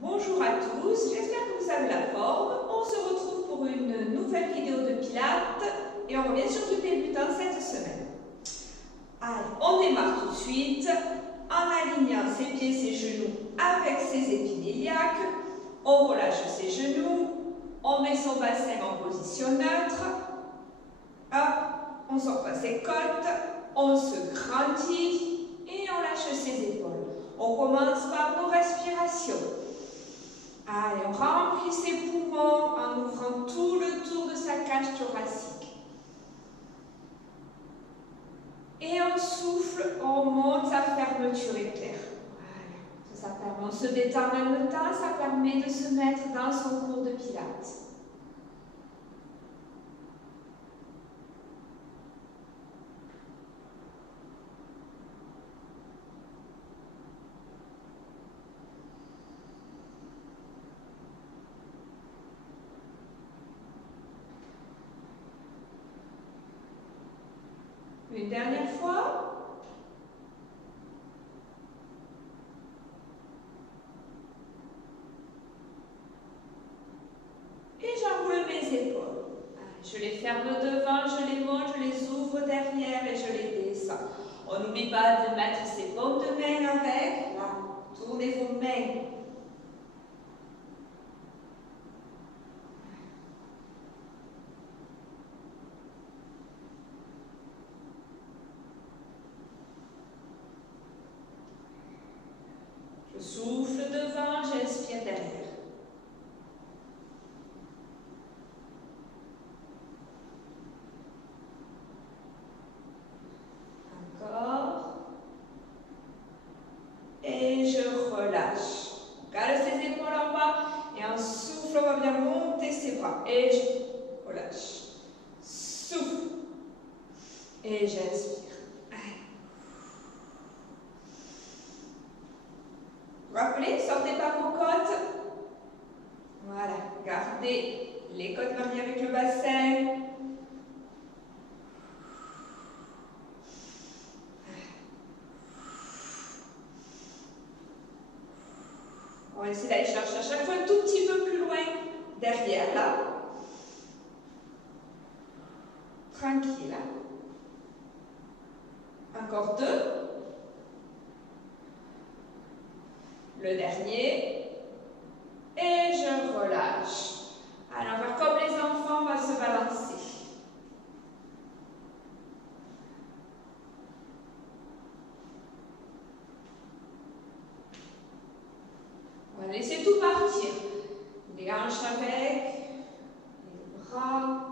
Bonjour à tous, j'espère que vous avez la forme. On se retrouve pour une nouvelle vidéo de Pilates et on revient sur du débutant cette semaine. Allez, on démarre tout de suite en alignant ses pieds, ses genoux avec ses épines iliaques. On relâche ses genoux, on met son bassin en position neutre. Hop, on sort pas ses côtes, on se grandit et on lâche ses épaules. On commence par nos respirations. Allez, on remplit ses poumons en ouvrant tout le tour de sa cage thoracique. Et on souffle, on monte sa fermeture éclair. Voilà, ça permet, on se détend en même temps, ça permet de se mettre dans son cours de pilates. Une dernière fois. Et j'enroule mes épaules. Je les ferme devant, je les monte, je les ouvre derrière et je les descends. On n'oublie pas de mettre ses paumes de main avec. Là, tournez vos mains. Je souffle devant, j'inspire derrière. Encore. Et je relâche. Garde ses épaules en bas et en souffle, on va bien monter ses bras. Et je relâche. Souffle. Et j'inspire. Rappelez, sortez par vos côtes. Voilà, gardez les côtes mariées avec le bassin. On va essayer d'aller chercher à chaque fois un tout petit peu plus loin derrière là. Tranquille. Encore deux. Le dernier. Et je relâche. Alors, on va faire comme les enfants, on va se balancer. On va laisser tout partir. Les hanches avec, les bras.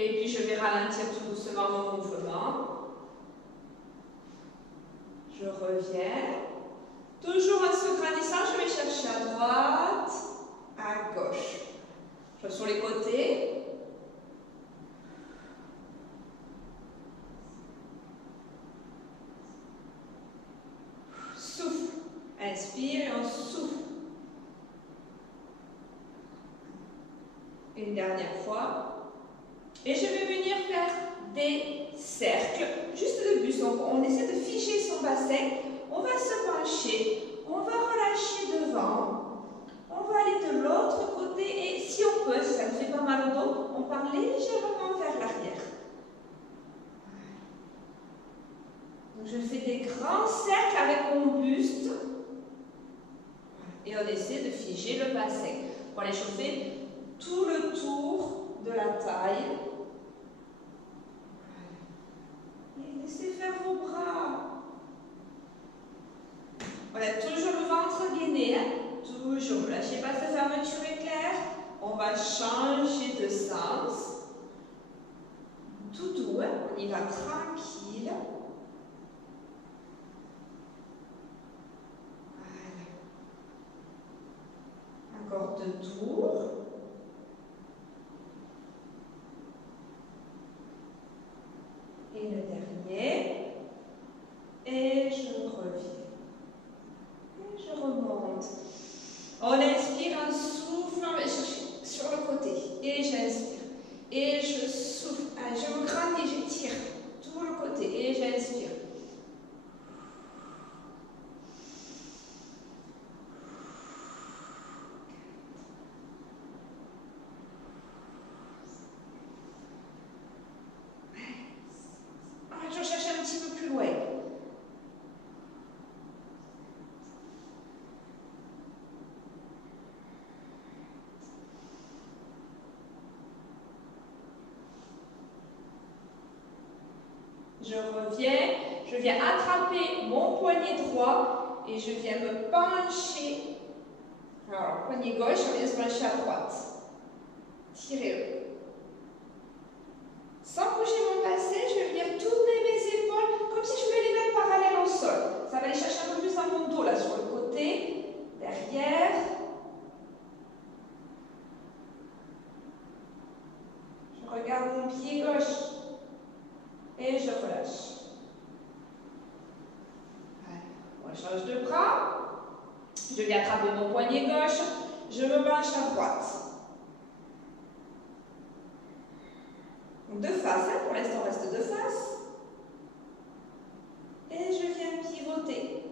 Et puis je vais ralentir tout doucement mon mouvement. Je reviens. Toujours en se grandissant, je vais chercher à droite, à gauche. Je vais sur les côtés. Souffle. Inspire et on souffle. Une dernière fois. Et je vais venir faire des cercles, juste de buste. Donc on essaie de figer son bassin. On va se pencher. On va relâcher devant. On va aller de l'autre côté. Et si on peut, si ça ne fait pas mal au dos, on part légèrement vers l'arrière. Donc je fais des grands cercles avec mon buste. Et on essaie de figer le bassin. Pour aller chauffer tout le tour de la taille. Et laissez faire vos bras. Voilà, toujours le ventre gainé. Hein? Toujours. Ne lâchez pas cette fermeture éclair. On va changer de sens. Tout doux. Hein? On y va tranquille. Voilà. Encore deux tours. Et le dernier. Et je reviens. Et je remonte. On inspire un souffle, on va chercher sur le côté. Et j'inspire. Et je souffle. Allez, je me grandis, j'étire tout le côté. Et j'inspire. Je reviens, je viens attraper mon poignet droit et je viens me pencher. Alors, poignet gauche, on vient se pencher à droite. Tirez-le. Sans bouger mon bassin, je vais venir tourner mes épaules comme si je voulais les mettre parallèles au sol. Ça va aller chercher un peu plus dans mon dos, là, sur le côté, derrière. Je regarde mon pied gauche et je relâche. On change de bras. Je viens attraper mon poignet gauche. Je me penche à droite. Donc de face, hein, pour l'instant on reste de face. Et je viens pivoter.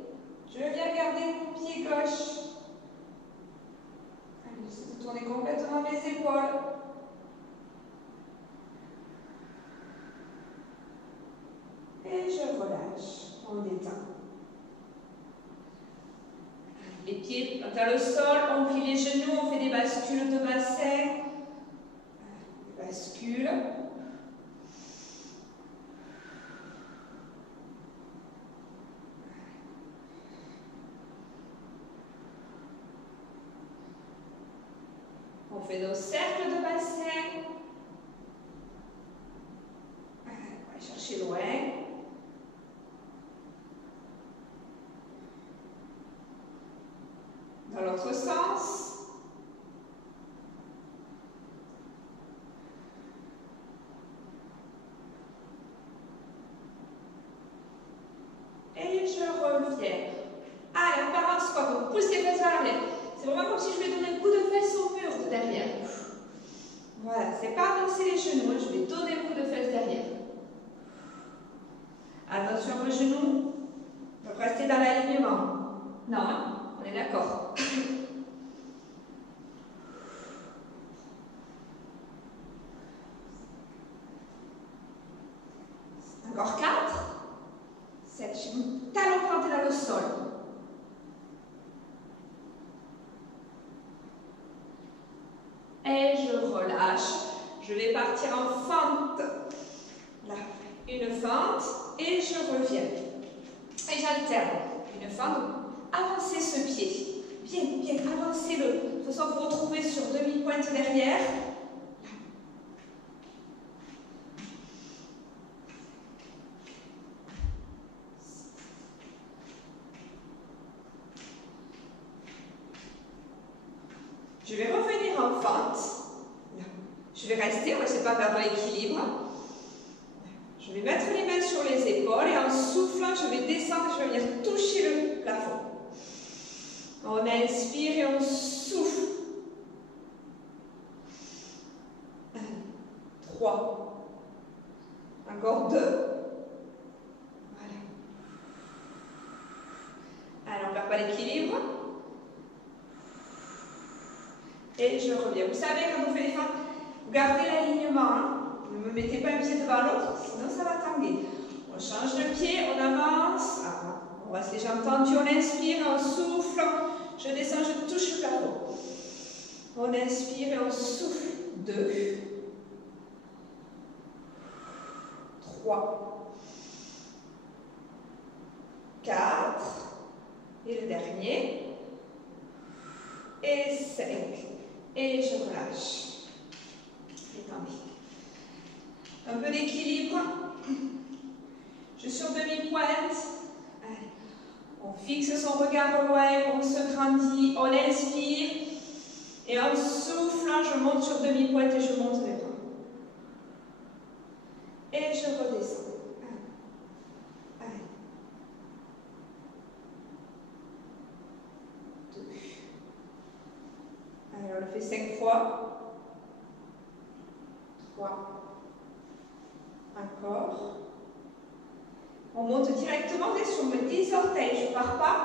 Je viens garder mon pied gauche. Allez, j'essaie de tourner complètement mes épaules. Et je relâche, on détend. Les pieds vers le sol, on plie les genoux, on fait des bascules de bassin. Des bascules. On fait nos cercles de bassin. On va aller chercher loin. Dans l'autre sens. Et je reviens. Allez, on part en squat. On pousse les fesses vers l'arrière. C'est vraiment comme si je voulais donner un coup de fesse au mur de derrière. Voilà, c'est pas avancer les genoux. Je vais donner un coup de fesse derrière. Attention aux genoux. Donc restez dans l'alignement. Non, hein? On est d'accord. Encore 4. 7. J'ai mon talon planté dans le sol. Et je relâche. Je vais partir en fente. Là, une fente. Et je reviens. Et j'alterne. Une fente. Avancez ce pied. Bien, bien, avancez-le. De toute façon, vous retrouvez sur demi-pointe derrière. Je vais revenir en fente. Je vais rester, on ne va pas perdre l'équilibre. Je vais mettre les mains sur les épaules et en soufflant, je vais descendre, je vais venir toucher le plafond. On inspire et on souffle. 1, 3. Encore 2. Voilà. Alors, on ne perd pas l'équilibre. Et je reviens. Vous savez, quand vous faites les fentes, vous gardez l'alignement. Hein? Ne me mettez pas un pied devant l'autre, sinon ça va tanguer. On change de pied, on avance. On reste les jambes tendues, on inspire, on souffle. Je descends, je touche le plafond. On inspire et on souffle. 2. 3. 4. Et le dernier. Et 5. Et je relâche. Détendez. Un peu d'équilibre. Je suis sur demi-pointe. On fixe son regard au loin, on se grandit, on inspire. Et en soufflant, je monte sur demi-pointe et je monte les bras. Et je redescends. 1. 2. Alors, on le fait 5 fois. 3. Encore. On monte directement sur mes 10 orteils. Je ne pars pas.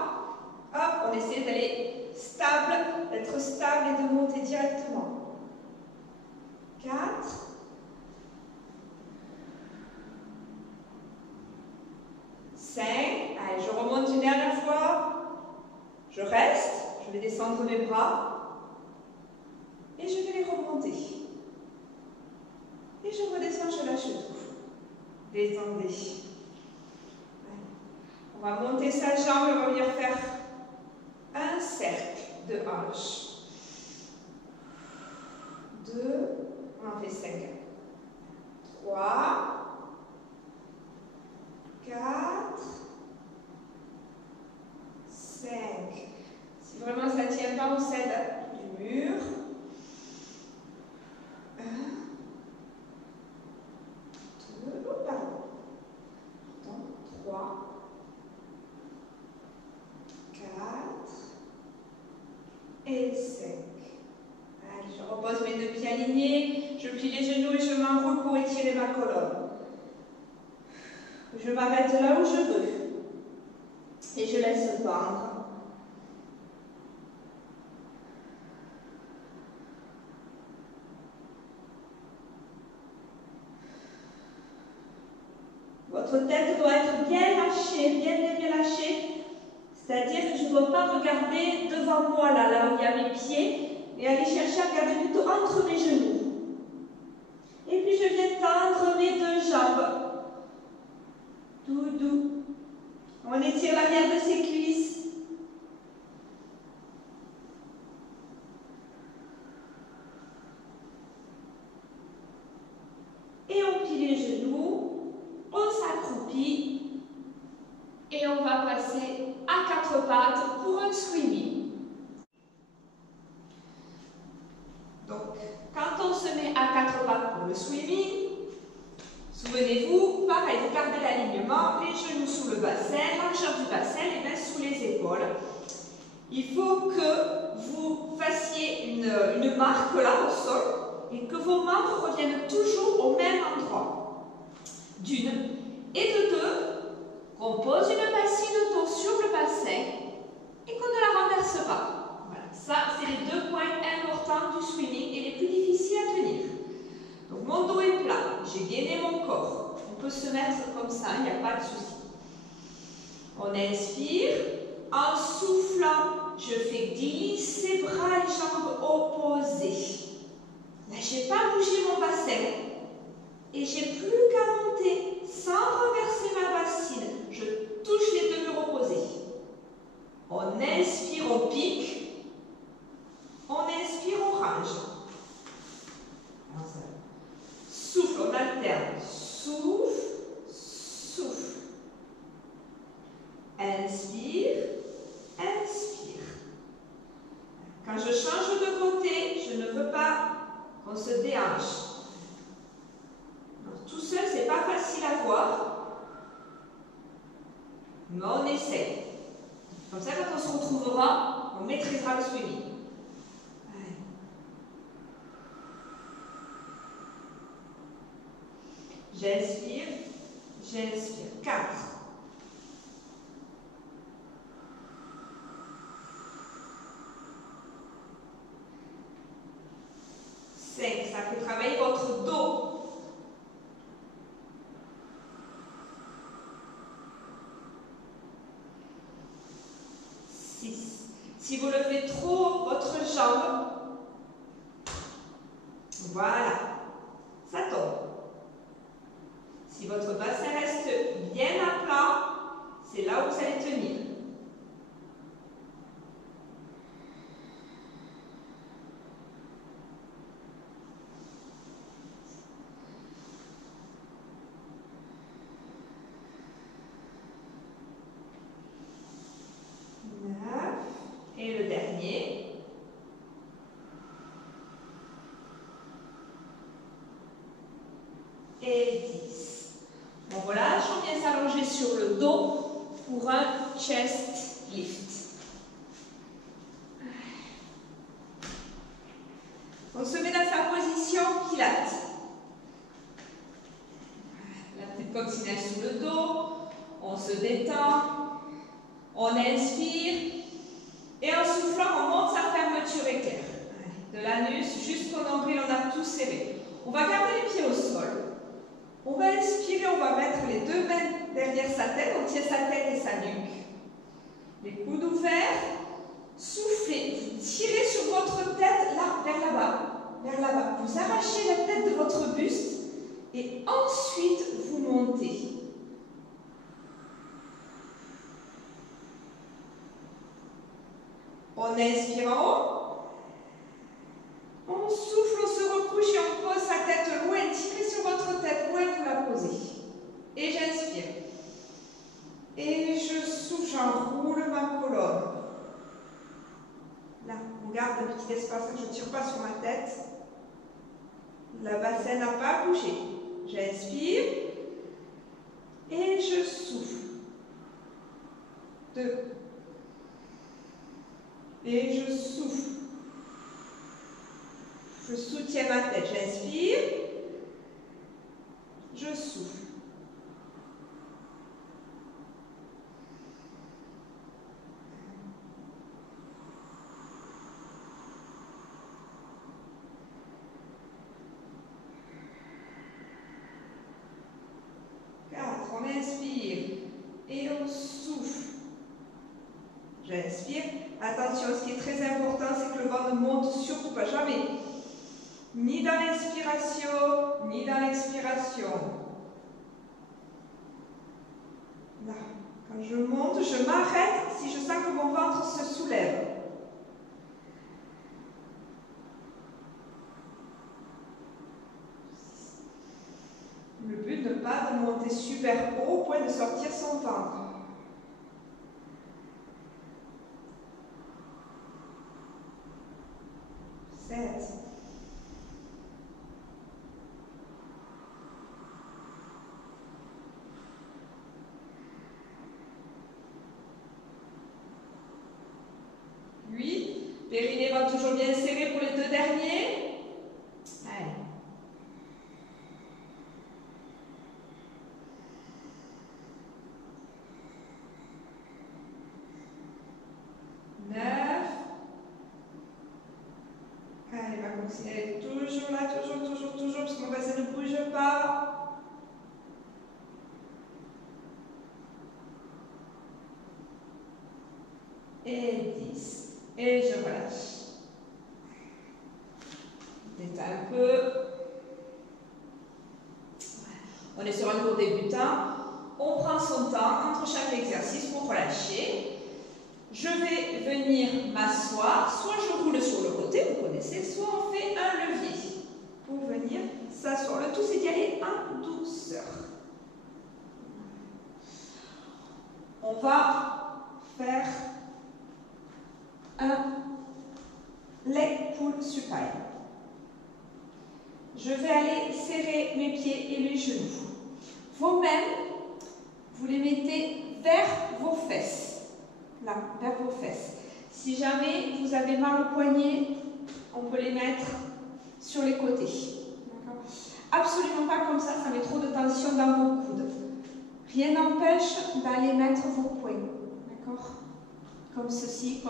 Hop, on essaie d'aller stable, d'être stable et de monter directement. 4. 5. Allez, je remonte une dernière fois. Je reste. Je vais descendre mes bras. Et je vais les remonter. Et je redescends, je lâche tout. Détendez. On va monter sa jambe et on va venir faire un cercle de hanches. 2, on en fait 5. 3, 4, 5. Si vraiment ça ne tient pas, on s'aide du mur. 1, 2, pardon. 3, 4 et 5. Allez, je repose mes 2 pieds alignés, je plie les genoux et je m'enroule pour étirer ma colonne. Je m'arrête là où je veux et je laisse pendre. Votre tête doit être bien lâchée, bien lâchée. C'est-à-dire que je ne dois pas regarder devant moi, là où il y a mes pieds, et aller chercher à regarder plutôt entre mes genoux. Et puis je viens tendre mes 2 jambes. Tout doux. On étire l'arrière de ses cuisses. Et on plie les genoux, on s'accroupit et on va passer à 4 pattes pour un swimming. Donc, quand on se met à 4 pattes pour le swimming, souvenez-vous, pareil, vous gardez l'alignement, les genoux sous le bassin, largeur du bassin, les mains sous les épaules. Il faut que vous fassiez une marque là au sol et que vos membres reviennent toujours au même endroit. D'une. Et de 2, qu'on pose une bassine sur le bassin et qu'on ne la renverse pas. Voilà, ça c'est les 2 points importants du swimming et les plus difficiles à tenir. Donc mon dos est plat, j'ai gainé mon corps. On peut se mettre comme ça, il n'y a pas de souci. On inspire, en soufflant, je fais glisser bras et jambes opposées. Là, je n'ai pas bougé mon bassin et j'ai plus qu'à monter sans renverser ma bassine. Je touche les 2 murs opposés. On inspire, on pique. On inspire, on range. Souffle, on alterne. Souffle, souffle. Inspire, inspire. Quand je change de côté, je ne veux pas qu'on se déhanche. Donc, tout seul, c'est pas facile à voir, mais on essaie. Comme ça, quand on se retrouvera, on maîtrisera le swimming. J'inspire, j'inspire. 4. 5, ça fait travailler votre dos. 6. Si vous levez trop votre jambe, voilà, ça tombe. Si votre bassin reste bien à plat, c'est là où vous allez tenir. 9. Et le dernier. Et 10. Bon, relâche, on vient s'allonger sur le dos pour un chest lift. On se met dans sa position pilates. La petite coccinelle sous le dos, on se détend, on inspire et en soufflant, on monte sa fermeture éclair. De l'anus jusqu'au nombril, on a tout serré. On va garder les pieds au sol. On va inspirer, on va mettre les 2 mains derrière sa tête, on tient sa tête et sa nuque. Les coudes ouverts, soufflez, vous tirez sur votre tête là, vers là-bas. Vous arrachez la tête de votre buste et ensuite vous montez. On inspire en haut. On souffle, on se recouche et on pose sa tête loin. Tirez sur votre tête, loin vous la posez. Et j'inspire. Et je souffle, j'enroule ma colonne. Là, on garde un petit espace, je ne tire pas sur ma tête. La bassin n'a pas bougé. J'inspire. Et je souffle. 2. Et je souffle. Je soutiens ma tête. J'inspire. Je souffle. On inspire et on souffle. J'inspire. Attention, ce qui est très important, c'est que le vent ne monte surtout pas, jamais. Ni dans l'inspiration, ni dans l'expiration. Là, quand je monte, je m'arrête si je sens que mon ventre se soulève. Le but n'est pas de monter super haut au point de sortir son ventre. 7. 8. Périnée va toujours bien serré pour les 2 derniers. Allez. 9. Allez, on va continuer toujours là, toujours, parce que mon bassin ne bouge pas. Et 10. Et je relâche. Détends un peu. On est sur un cours débutant. On prend son temps entre chaque exercice pour relâcher. Je vais venir m'asseoir, soit je roule sur le côté, vous connaissez, soit on fait un levier pour venir s'asseoir. Le tout, c'est d'y aller en douceur. On va faire un leg pull supine. Je vais aller serrer mes pieds et les genoux. Vos mains, vous les mettez vers vos fesses. Là, vers vos fesses. Si jamais vous avez mal au poignet, on peut les mettre sur les côtés. Absolument pas comme ça met trop de tension dans vos coudes. Rien n'empêche d'aller mettre vos poings. D'accord? Comme ceci,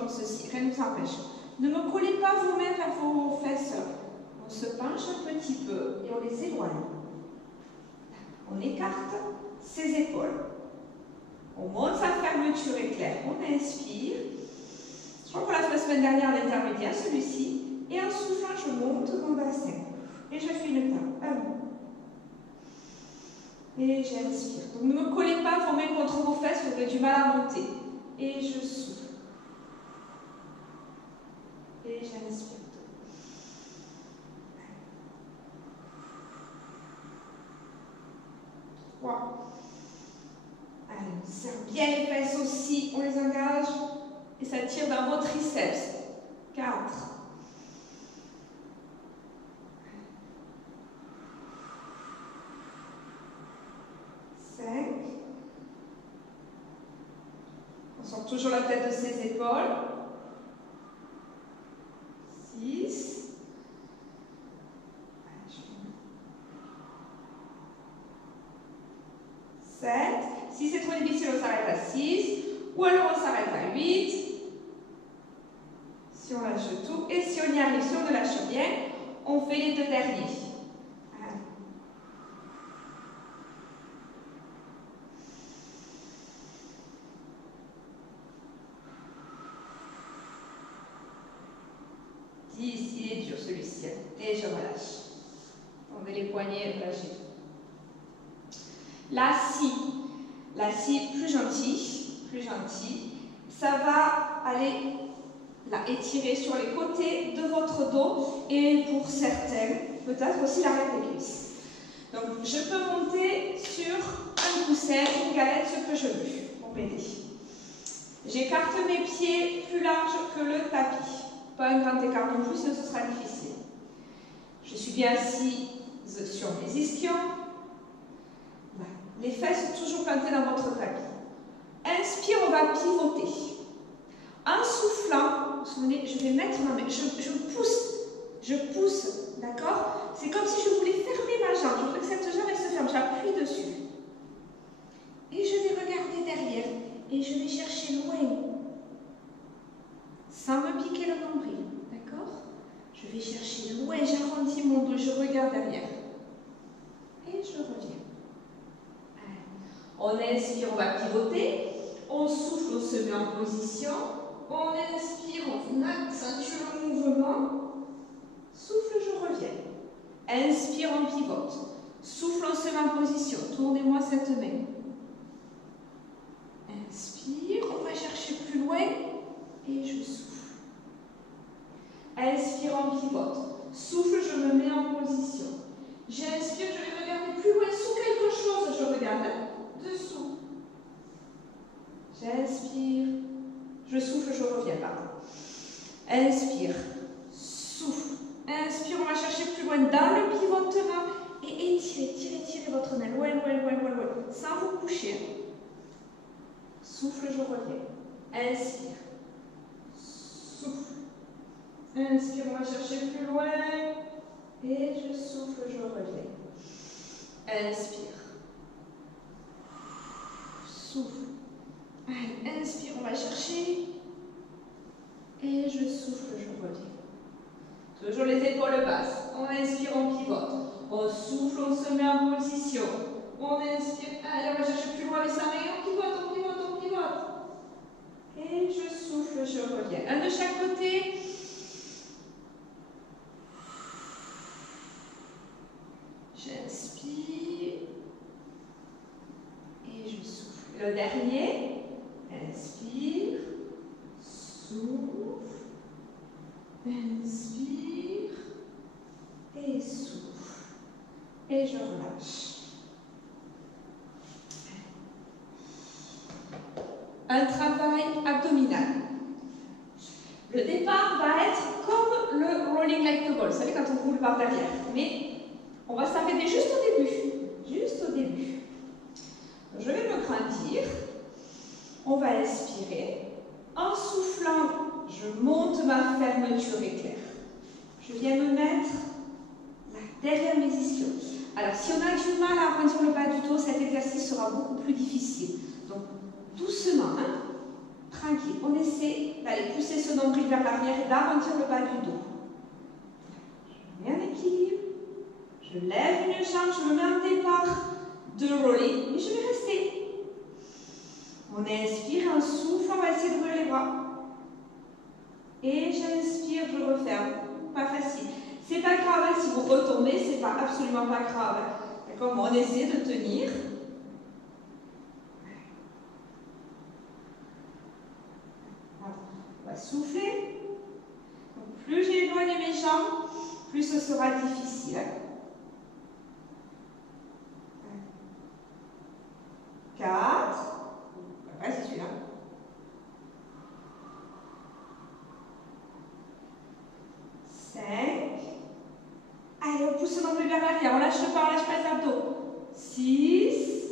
rien ne vous empêche. Ne me collez pas vos mains vers vos fesses. On se penche un petit peu et on les éloigne. On écarte ses épaules. On monte sa fermeture éclair. On inspire. Je crois qu'on l'a fait la semaine dernière l'intermédiaire, celui-ci. Et en soufflant, je monte mon bassin. Et je fais une tape. Et j'inspire. Donc ne me collez pas vos mains contre vos fesses, vous aurez du mal à monter. Et je souffle. Et j'inspire. 3. Allez, on serre bien les fesses aussi, on les engage et ça tire dans vos triceps. 4. 5. On sort toujours la tête de ses épaules. 6. 7. Si c'est trop difficile, on s'arrête à 6. Ou alors on s'arrête à 8. Si on lâche tout. Et si on y arrive, si on ne lâche rien, on fait les 2 derniers. Allez. Il est dur celui-ci. Et je relâche. Tendez les poignets, relâchez. La scie plus gentil, ça va aller Là, étirez sur les côtés de votre dos et pour certains, peut-être aussi l'arrière des cuisses. Donc, je peux monter sur un coussin, une galette, ce que je veux, pour m'aider. J'écarte mes pieds plus larges que le tapis. Pas un grand écart non plus, sinon ce sera difficile. Je suis bien assise sur mes ischions. Voilà. Les fesses toujours plantées dans votre tapis. Inspire, on va pivoter. En soufflant, vous vous souvenez, je vais mettre ma main, je pousse, d'accord? C'est comme si je voulais fermer ma jambe. Je voudrais que cette jambe elle se ferme, j'appuie dessus. Et je vais regarder derrière et je vais chercher loin, sans me piquer le nombril, d'accord? Je vais chercher loin, j'arrondis mon dos, je regarde derrière. Et je reviens. On inspire, on va pivoter. On souffle, on se met en position. On inspire, on accentue le mouvement. Souffle, je reviens. Inspire, on pivote. Souffle, on se met en position. Tournez-moi cette main. Inspire, on va chercher plus loin. Et je souffle. Inspire, on pivote. Souffle, je me mets en position. J'inspire, je vais regarder plus loin sous quelque chose. Je regarde dessous. J'inspire. Je souffle, je reviens, pardon. Inspire, souffle. Inspire, on va chercher plus loin dans le pivotement et étirez votre main loin, sans vous coucher. Souffle, je reviens. Inspire, souffle. Inspire, on va chercher plus loin et je souffle, je reviens. Inspire, souffle. Allez, inspire, on va chercher. Et je souffle, je reviens. Toujours les épaules basses. On inspire, on pivote. On souffle, on se met en position. On inspire. Allez, on va chercher plus loin avec sa main. On pivote, on pivote, on pivote. Et je souffle, je reviens. Un de chaque côté. J'inspire. Et je souffle. Le dernier. Inspire, souffle, inspire et souffle. Et je relâche. Un travail abdominal. Le départ va être comme le rolling like a ball. Vous savez, quand on roule par derrière. Mais on va s'arrêter juste au début. Juste au début. Je vais me grandir. On va inspirer. En soufflant, je monte ma fermeture éclair. Je viens me mettre là, derrière mes ischions. Alors, si on a du mal à arrondir le bas du dos, cet exercice sera beaucoup plus difficile. Donc, doucement, hein, tranquille. On essaie d'aller pousser ce nombril vers l'arrière et d'arrondir le bas du dos. Je mets un équilibre. Je lève une jambe, je me mets en départ de rolling, mais je vais rester. On inspire, on souffle, on va essayer de brûler les bras. Et j'inspire, je referme. Pas facile. C'est pas grave, hein, si vous retombez, c'est pas absolument pas grave. D'accord, on essaie de tenir. On va souffler. Donc, plus j'éloigne mes jambes, plus ce sera difficile. 4. Ouais, c'est celui-là. 5. Allez, on pousse le nombril vers l'arrière. On lâche pas les abdos. 6.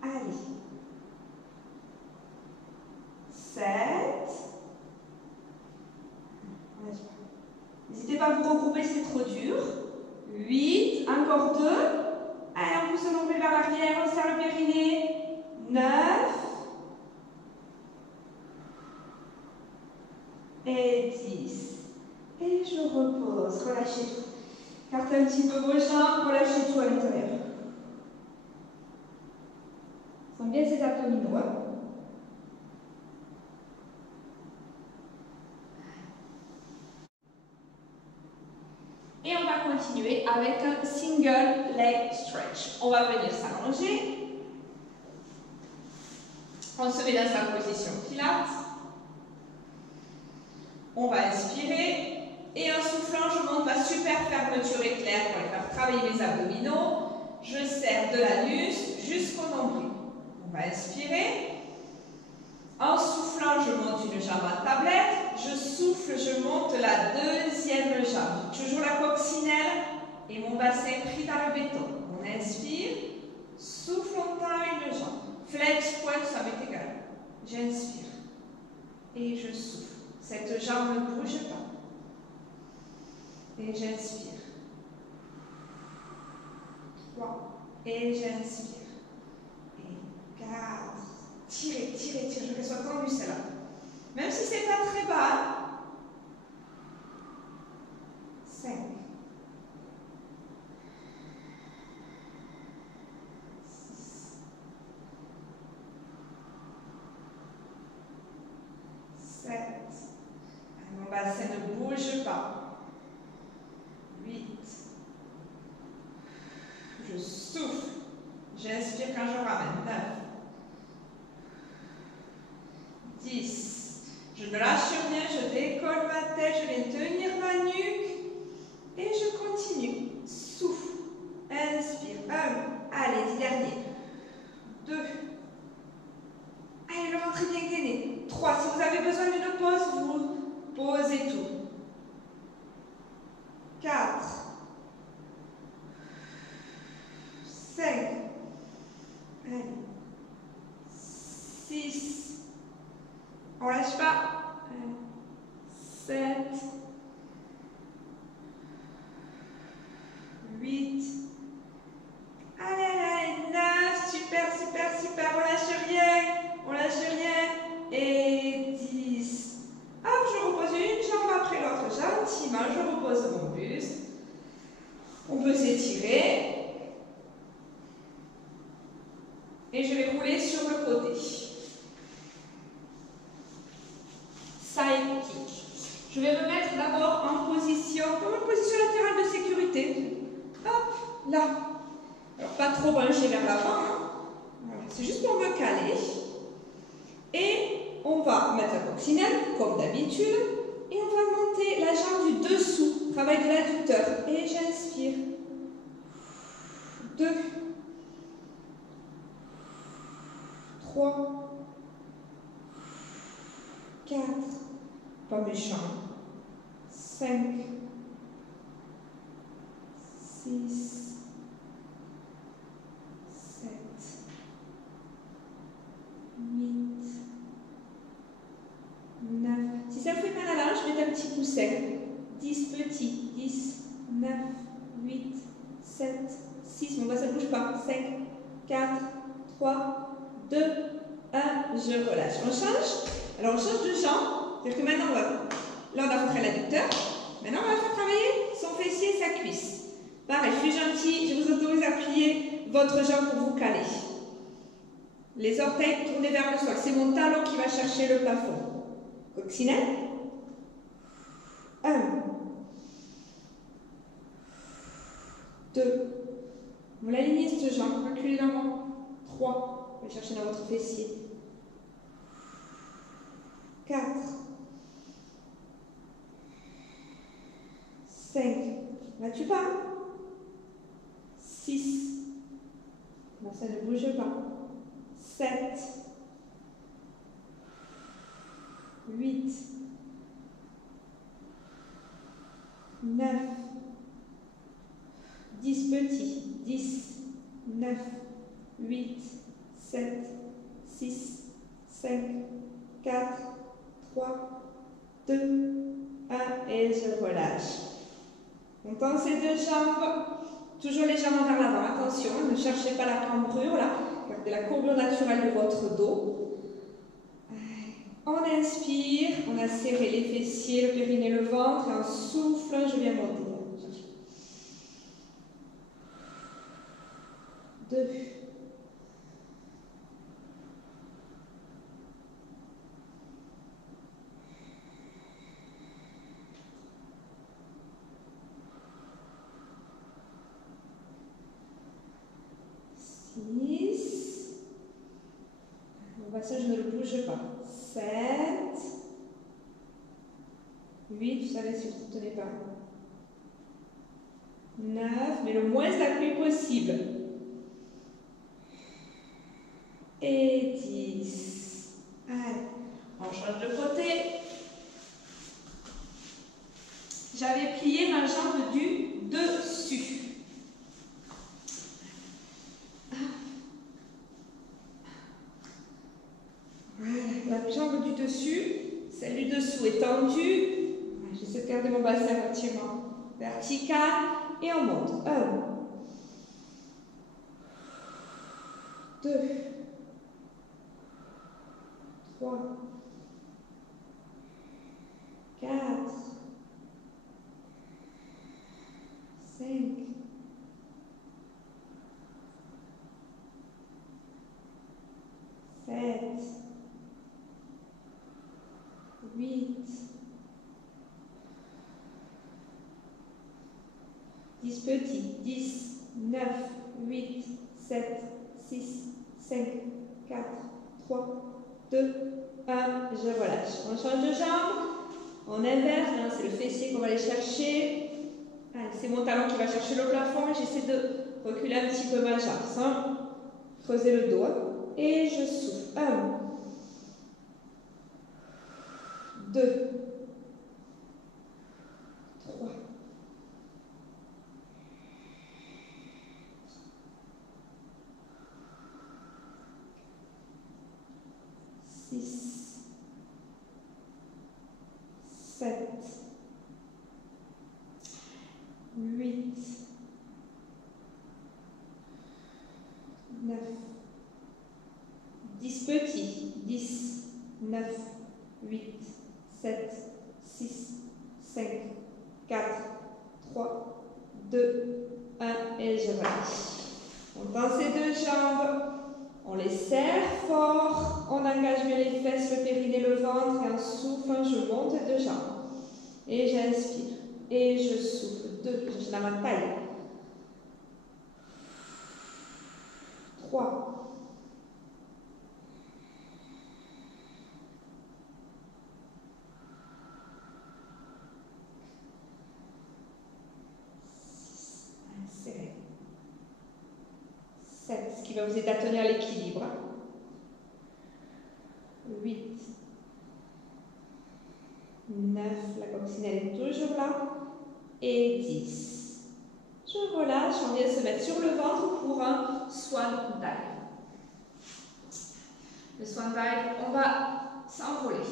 Allez. 7. N'hésitez pas à vous regrouper, c'est trop dur. 8. Encore 2. Allez, on pousse le nombril vers l'arrière. On serre le périnée. 9. Et 10. Et je repose. Relâchez tout. Écartez un petit peu vos jambes. Relâchez tout à l'intérieur. Sent bien ces abdominaux. Hein? Et on va continuer avec un single leg stretch. On va venir s'allonger. On se met dans sa position pilates. On va inspirer. Et en soufflant, je monte ma super fermeture éclair pour aller faire travailler mes abdominaux. Je serre de l'anus jusqu'au nombril. On va inspirer. En soufflant, je monte une jambe à tablette. Je souffle, je monte la deuxième jambe. Toujours la coccinelle et mon bassin pris dans le béton. On inspire. Souffle, on tend une jambe. Flex, pointe, ça m'est égal. J'inspire. Et je souffle. Cette jambe ne bouge pas. Et j'inspire. 3. Et j'inspire. Et 4. Tirez, tirez, tirez. Je veux qu'elle soit tendue celle-là. Même si c'est pas très bas. 5. 6. 7. Mon bassin ne bouge pas. 8. Je souffle. J'inspire quand je ramène. 9. 10. Je ne lâche rien, je décolle ma tête, je viens tenir ma nuque. Et je continue. Souffle. Inspire. 1. Allez, dernier. 2. Allez, le ventre est bien gainé. 3. Si vous avez besoin d'une pause, vous posez tout. 4. 5. Allez. 6. On lâche pas. 7. 8. Allez, allez, 9. Super, super, super. On lâche rien. On lâche rien. Et 10. Hop, je repose une jambe après l'autre. Gentiment, je repose mon buste. On peut s'étirer. Et je vais rouler sur le côté. Side kick. Je vais me mettre d'abord en position, comme une position latérale de sécurité. Hop, là. Alors, pas trop penché vers l'avant. Hein. Voilà. C'est juste pour me caler. Et on va mettre la coccinelle, comme d'habitude. Et on va monter la jambe du dessous. Travail de l'adducteur. Et j'inspire. 2. 3. 4. Pas méchant. 5. 6. 7. 8. 9. Si ça fait mal à la hanche, je mets un petit coussin. 10 petits. 10, 9, 8, 7, 6. Mon bassin ne bouge pas. 5, 4, 3, 2, 1. Je relâche. On change. Alors on change de jambe. C'est-à-dire que maintenant, là on a fait l'adducteur. Maintenant, on va faire travailler son fessier et sa cuisse. Pareil, je suis gentille. Je vous autorise à plier votre jambe pour vous caler. Les orteils tournés vers le sol. C'est mon talon qui va chercher le plafond. Coccinelle. 1. 2. Vous l'alignez cette jambe. Reculez l'avant. 3. Vous allez chercher dans votre fessier. 4. 5. Là-dessus pas. 6. Là, ça ne bouge pas. 7. 8. 9. 10 petits. 10. 9. 8. 7. 6. 5. 4. 3. 2. 1. Et je relâche. On tend ces deux jambes. Toujours légèrement vers l'avant. Attention, ne cherchez pas la cambrure là. Gardez la courbure naturelle de votre dos. On inspire, on a serré les fessiers, le périnée, le ventre. Et en soufflant, je viens monter. 2. 6. Mon bassin, je ne le bouge pas. 7. 8, vous savez si vous ne tenez pas. 9, mais le moins d'appui possible. Et 10. Allez, on change de côté. J'avais plié ma jambe du dessus. Voilà, la jambe du dessus, celle du dessous est tendue. J'essaie de garder mon bassin relativement vertical et on monte. 1, 2, 3, 4, 5, 7, 8, 10 petits, 10, 9, 8, 7, 6, 5, 4, 3, 2, 1, je relâche. On change de jambe, on inverse, c'est le fessier qu'on va aller chercher. C'est mon talon qui va chercher le plafond et j'essaie de reculer un petit peu ma jambe sans creuser le dos. Et je souffle. 1, 2, 3, 6, 7, 8, 9, 10 petits, 10, 9, 8, 7, 6, 5, 4, 3, 2, 1 et je relâche. On tend ces deux jambes, on les serre fort, on engage bien les fesses, le périnée, le ventre et en soufflant, je monte les deux jambes. Et j'inspire et je souffle. 2, je la ma taille. 3, 7, ce qui va vous aider à tenir l'équilibre. 8, 9, la coccinelle est toujours là. Et 10. Je relâche, on vient se mettre sur le ventre pour un swan dive. Le swan dive, on va s'envoler.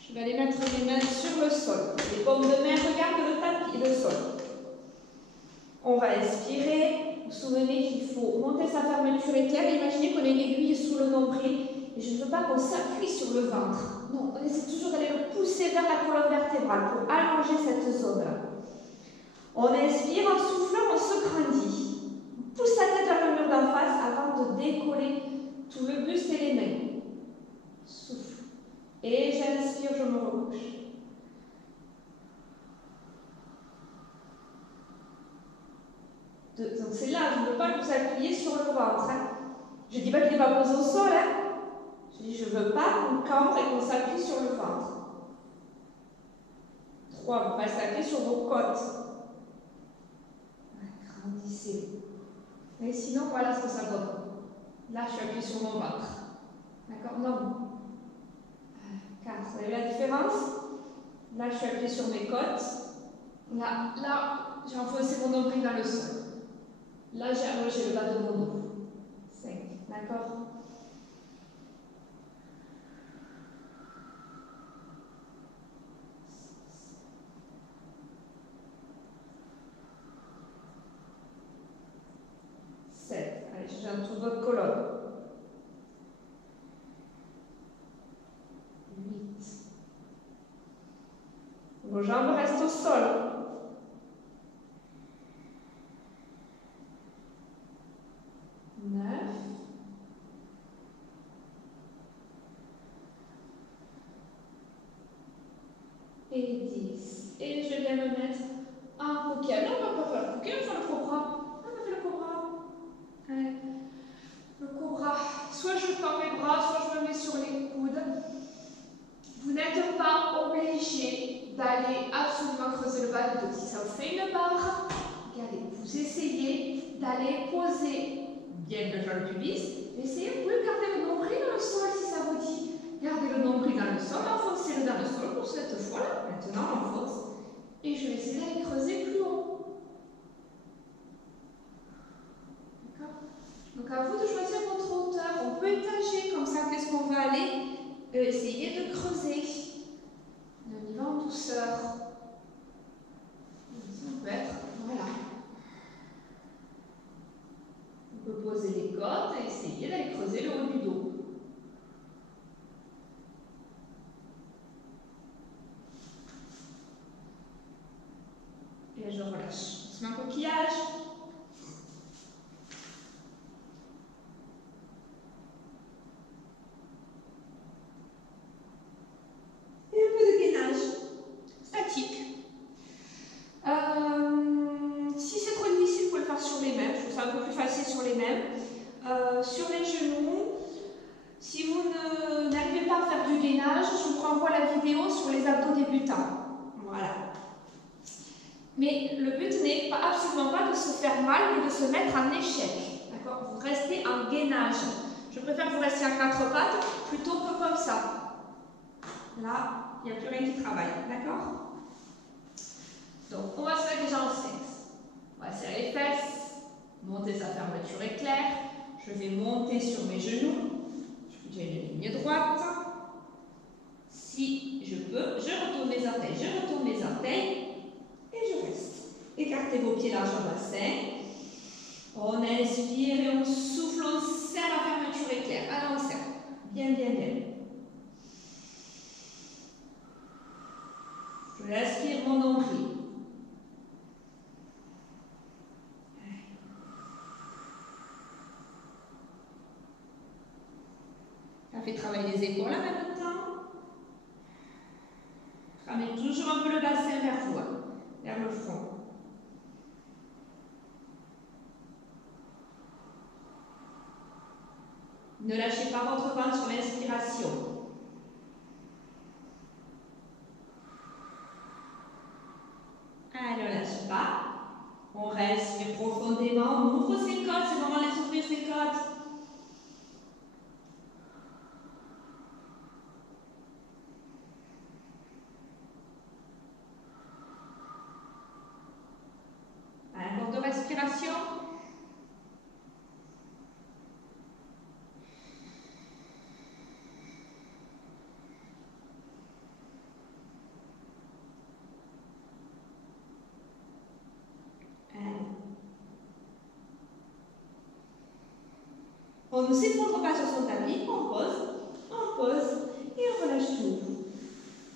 Je vais aller mettre mes mains sur le sol. Les paumes de main regardent le tapis et le sol. On va inspirer. Vous vous souvenez qu'il faut monter sa fermeture éclair. Imaginez qu'on a une aiguille sous le nombril. Et je ne veux pas qu'on s'appuie sur le ventre. Non, on essaie toujours d'aller le pousser vers la colonne vertébrale pour allonger cette zone-là. On inspire, en soufflant, on se grandit. On pousse la tête vers le mur d'en face avant de décoller tout le buste et les mains. Souffle. Et j'inspire, je me recouche. Donc c'est là, je ne veux pas que vous appuyiez sur le ventre. Je ne dis pas qu'il n'est pas posé au sol. Je dis, je ne veux pas qu'on cambre et qu'on s'appuie sur le ventre. 3, vous passez la clé sur vos côtes. Grandissez. Et sinon, voilà ce que ça donne. Là, je suis appuyée sur mon ventre. D'accord? Non. 4. Vous avez la différence? Là, je suis appuyée sur mes côtes. Là, j'ai enfoncé mon nombril dans le sol. Là, j'ai allongé le bas de mon dos. 5. D'accord? 7. Allez, j'entoure votre colonne. 8. Vos jambes restent au sol. 9. Et 10. Et je viens me mettre en coquille. Non, on ne va pas faire le coquille, on va faire le cobra. On va faire le cobra. Allez. Le cobra. Soit je tends mes bras, soit je me mets sur les coudes. Vous n'êtes pas obligé pas du tout. Si ça vous fait une barre, regardez, vous essayez d'aller poser bien déjà le pubis. Essayez, vous pouvez garder le nombril dans le sol si ça vous dit. Gardez le nombril dans le sol, enfoncez-le dans le sol pour cette fois-là. Maintenant, on enfonce. Et je vais essayer d'aller creuser plus haut. D'accord? Donc à vous de choisir votre hauteur. On peut étager comme ça. Qu'est-ce qu'on va aller essayer de creuser. On y va en douceur. Ça peut être, voilà. On peut poser les côtes et essayer d'aller creuser le haut du dos. Et je relâche. On se met un coquillage. Et un peu de gainage statique. Si c'est trop difficile, vous pouvez le faire sur les mêmes. Je trouve ça un peu plus facile sur les mêmes. Sur les genoux, si vous n'arrivez pas à faire du gainage, je vous renvoie la vidéo sur les abdos débutants. Voilà. Mais le but n'est absolument pas de se faire mal, mais de se mettre en échec. D'accord? Vous restez en gainage. Je préfère que vous restiez à quatre pattes plutôt que comme ça. Là, il n'y a plus rien qui travaille. D'accord? Donc, on va se mettre déjà en sexe. On va serrer les fesses, monter sa fermeture éclair. Je vais monter sur mes genoux. Je fais une ligne droite. Si je peux, je retourne mes orteils. Je retourne mes orteils. Et je reste. Écartez vos pieds large au bassin. On inspire et on souffle, on serre la fermeture éclair. Allez, on serre. Bien, bien, bien. Je respire mon nombril. Ça fait travailler les épaules en même temps. Ramène toujours un peu le bassin vers vous, vers le front. Ne lâchez pas votre ventre sur l'inspiration. Allez, on ne lâche pas. On respire profondément. On ouvre ses côtes. C'est le moment de ouvrir ses côtes. Encore de respiration. On ne s'effondre pas sur son tapis, on pose et on relâche tout.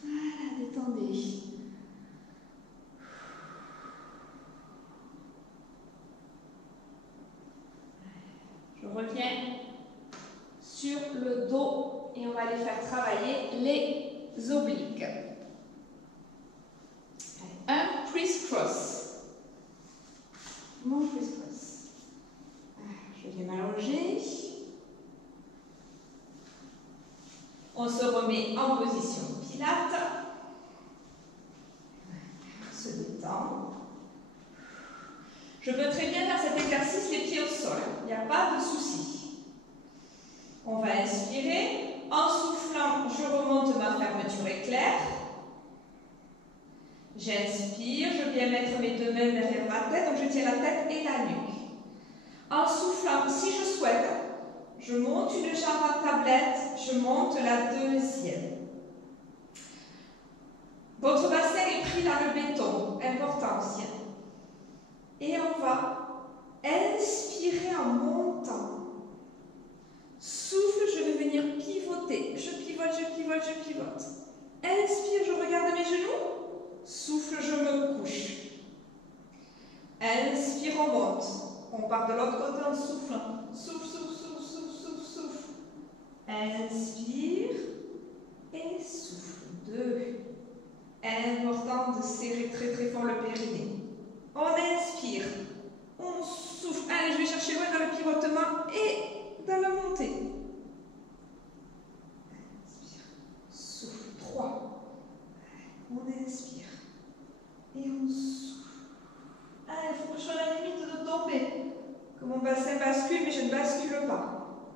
Voilà, détendez. Je reviens sur le dos et on va aller faire travailler les obliques. Un criss-cross. Mon criss-cross. Je viens m'allonger. On se remet en position pilate. On se détend. Je peux très bien faire cet exercice les pieds au sol. Il n'y a pas de souci. On va inspirer. En soufflant, je remonte ma fermeture éclair. J'inspire. Je viens mettre mes deux mains derrière ma tête. Donc je tiens la tête et la nuque. En soufflant, si je souhaite, je monte une jambe en tablette, je monte la deuxième. Votre bassin est pris dans le béton, important aussi. Et on va inspirer en montant. Souffle, je vais venir pivoter. Je pivote, je pivote, je pivote. Inspire, je regarde mes genoux. Souffle, je me couche. Inspire, on monte. On part de l'autre côté en soufflant. Souffle, souffle, souffle, souffle, souffle, souffle. Inspire et souffle. 2. Important de serrer très très fort le périnée. On inspire. On souffle. Allez, je vais chercher loin dans le pivotement et dans la montée. Inspire. Souffle. 3. On inspire. Et on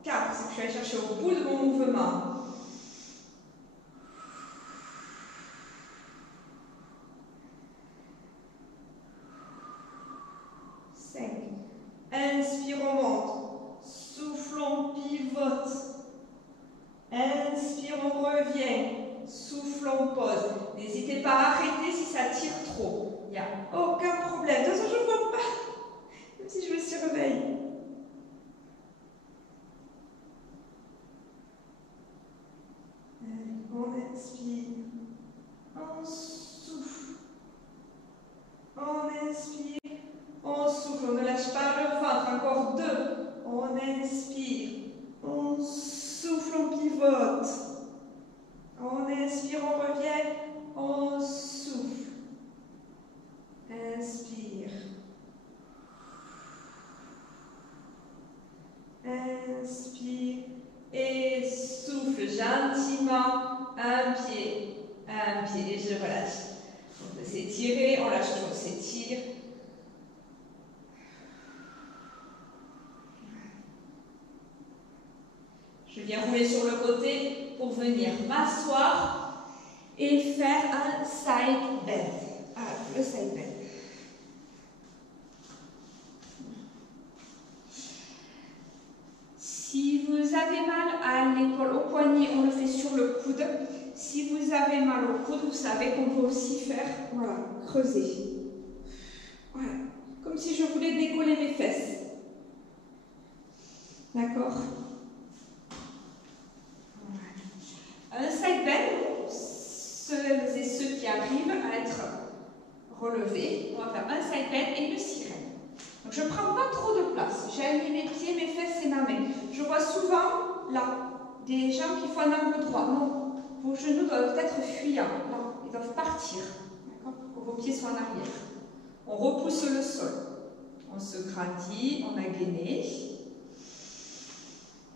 4, c'est que je suis allée chercher au bout de mon mouvement. 5. Inspire, on monte. Souffle, on pivote. Inspire, on revient. Souffle, on pose. N'hésitez pas à arrêter si ça tire trop. Il n'y a aucun problème. De toute façon, je ne vois pas. Même si je me surveille. On inspire. On souffle. On inspire. On souffle. On ne lâche pas le ventre. Encore 2. On inspire. On souffle. On pivote. On inspire. On revient. On souffle. Inspire. Inspire. Et souffle gentiment. Un pied. Et je relâche. On peut s'étirer. On lâche toujours. On s'étire. Je viens rouler sur le côté pour venir m'asseoir et faire un side bend. Ah, le side bend. Si vous avez mal à l'épaule, au poignet, on le fait sur le coude. Si vous avez mal au coude, vous savez qu'on peut aussi faire, voilà, creuser. Voilà, comme si je voulais décoller mes fesses. D'accord? Un side bend, ceux et ceux qui arrivent à être relevés, on va faire un side bend et une sirène. Donc je ne prends pas trop de place. J'aligne mes pieds, mes fesses et ma main. Je vois souvent là des gens qui font un angle droit. Non, vos genoux doivent être fuyants. Là, ils doivent partir. D'accord? Pour que vos pieds soient en arrière. On repousse le sol. On se grandit, on a gainé.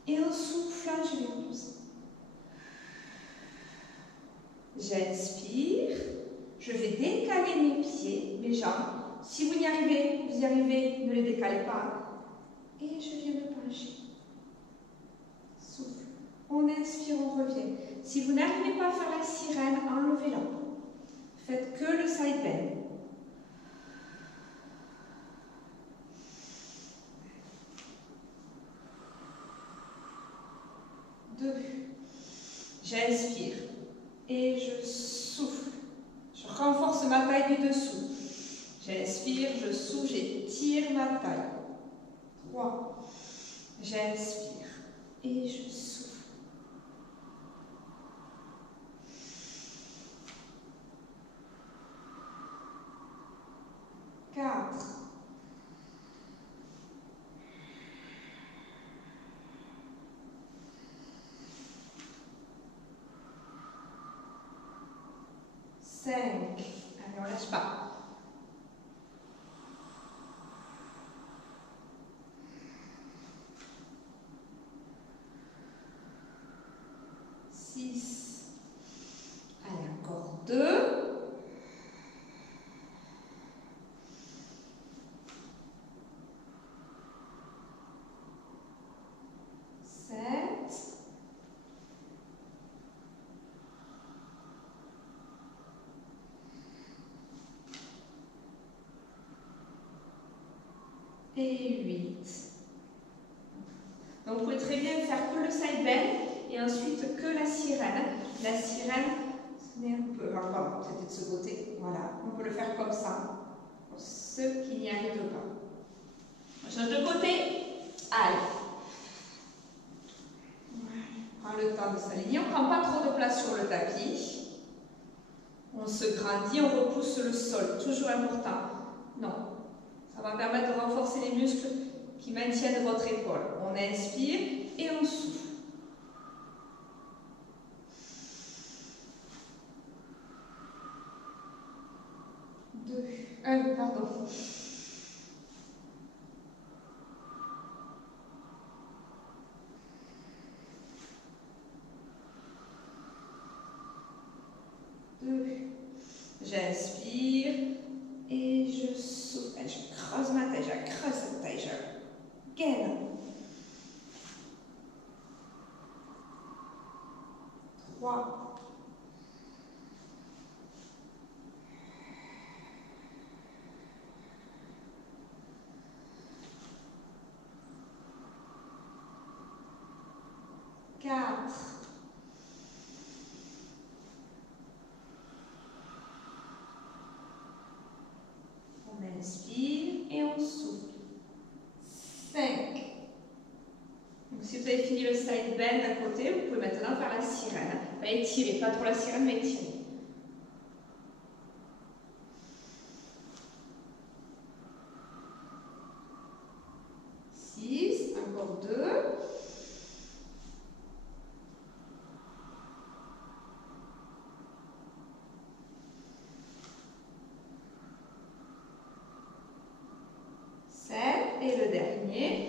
Et on souffle, je vais repousser. J'inspire, je vais décaler mes pieds, mes jambes. Si vous y arrivez, ne les décalez pas. Et je viens me pencher. Souffle. On inspire, on revient. Si vous n'arrivez pas à faire la sirène, enlevez-la. Faites que le side bend. J'inspire. Et je souffle. Je renforce ma taille du dessous. J'inspire, je souffle, j'étire ma taille. 3. J'inspire. Et je souffle. 4. 5. Allez, on lâche pas. 6. Allez, encore 2. 7. Et 8. Donc vous pouvez très bien faire que le side bend et ensuite que la sirène. La sirène, tenez un peu, pardon, peut-être de ce côté, voilà, on peut le faire comme ça, pour ceux qui n'y arrivent pas. On change de côté, allez. On prend le temps de s'aligner, on ne prend pas trop de place sur le tapis. On se grandit, on repousse le sol, toujours important. Non. Ça va permettre de renforcer les muscles qui maintiennent votre épaule. On inspire et on souffle. 1, pardon. 2. J'inspire et je souffle. Je creuse ma taille, je creuse cette taille, je gaine. 3, 4, on inspire et on souffle. 5. Donc si vous avez fini le side bend à côté, vous pouvez maintenant faire la sirène. Pas étirer, pas trop la sirène, mais étirer. 6, encore 2. 7 et le dernier.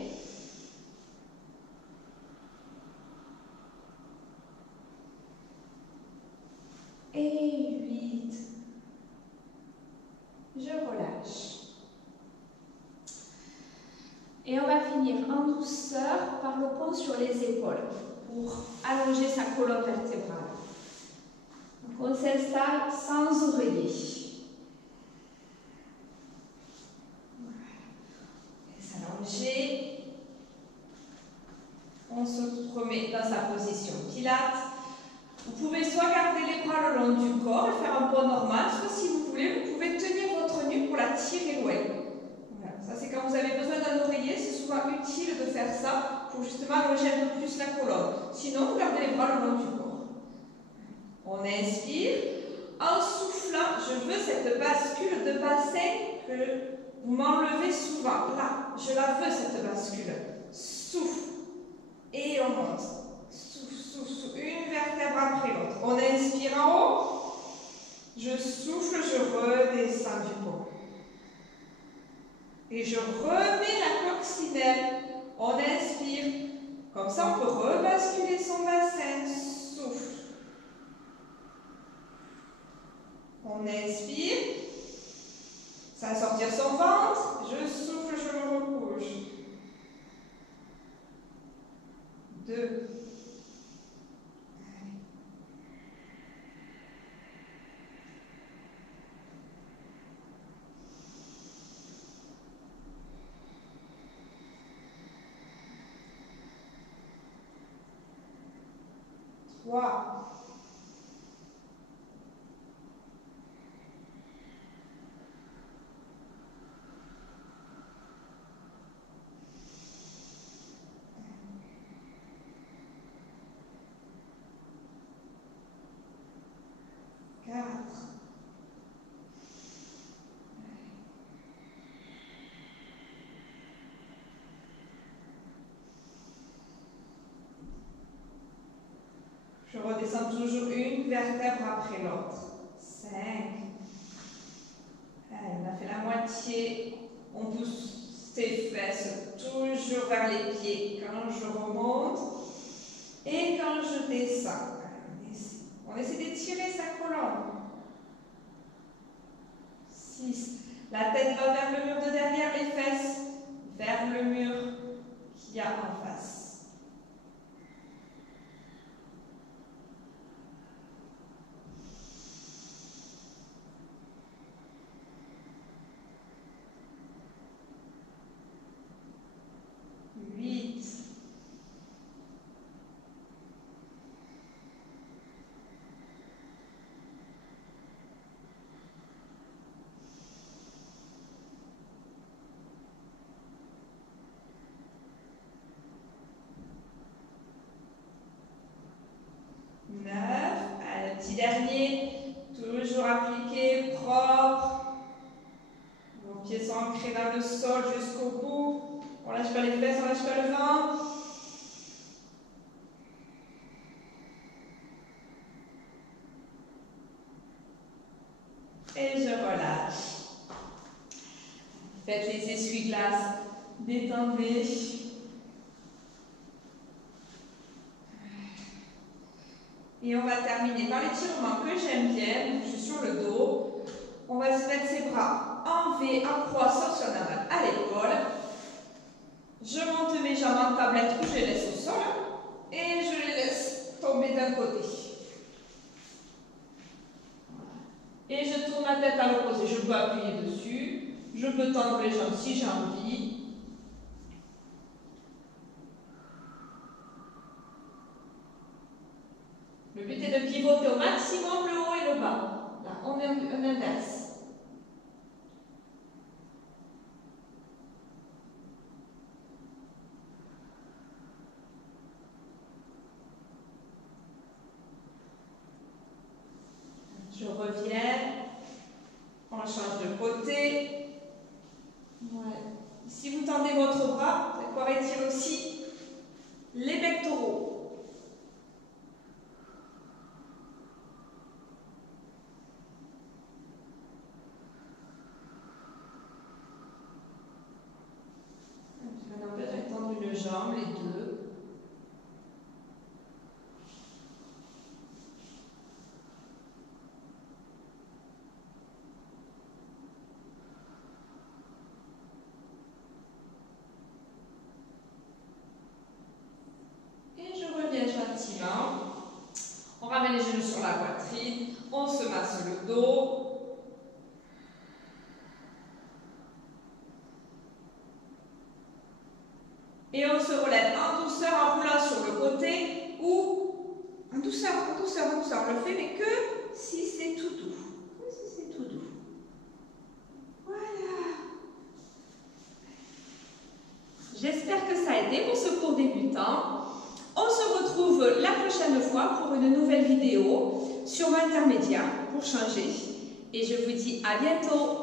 Et 8. Je relâche. Et on va finir en douceur par le pont sur les épaules pour allonger sa colonne vertébrale. Donc on s'installe sans oreiller. On laisse allonger. On se remet dans sa position pilates. Vous pouvez soit garder les bras le long du corps et faire un pont normal, soit si vous voulez, vous pouvez tenir votre nuque pour la tirer loin. Voilà. Ça c'est quand vous avez besoin d'un oreiller, c'est souvent utile de faire ça pour justement allonger un peu plus la colonne. Sinon, vous gardez les bras le long du corps. On inspire. En soufflant, je veux cette bascule de bassin que vous m'enlevez souvent. Là, je la veux cette bascule. Souffle. Et on monte. Souffle, souffle, souffle. Une vertèbre après l'autre. On inspire en haut. Je souffle, je redescends du pont. Et je remets la coccinelle. On inspire. Comme ça, on peut rebasculer son bassin. Souffle. On inspire. Ça va sortir son ventre. Je souffle, je me recouche. 2. 3. 4. 5. Je redescends toujours une vertèbre après l'autre. 5. Allez, on a fait la moitié. On pousse ses fesses toujours vers les pieds quand je remonte et quand je descends. On essaie d'étirer sa colonne. 6. La tête va vers le mur de derrière, les fesses vers le mur qu'il y a en face. 8. 9. Allez, petit dernier, toujours appliqué, propre. Vos pieds sont ancrés dans le sol jusqu'au bout. On lâche pas les fesses, on lâche pas le ventre. Et je relâche. Faites les essuie-glaces, détendez. Et on va terminer par l'étirement que j'aime bien. Je suis sur le dos. On va se mettre ses bras en V, en croix, sauf si on a mal à l'épaule. Je monte mes jambes en tablette ou je les laisse au sol. Et je les laisse tomber d'un côté. tête à l'opposé, je peux appuyer dessus, je peux tendre les jambes si j'ai envie. Le but est de pivoter au maximum le haut et le bas. Là, on inverse. Je reviens, on change de côté. Ouais. Si vous tendez votre bras, vous allez pouvoir étirer aussi les pectoraux. Maintenant, je vais tendre une jambe, les deux. Gentiment. On ramène les genoux sur la poitrine, on se masse le dos. Et on se relève en douceur en roulant sur le côté ou en douceur, en douceur, en douceur. On le fait, mais que si c'est tout doux. Que si c'est tout doux. Voilà. J'espère que ça a aidé pour ce cours débutant. On se retrouve la prochaine fois pour une nouvelle vidéo sur l'intermédiaire pour changer. Et je vous dis à bientôt.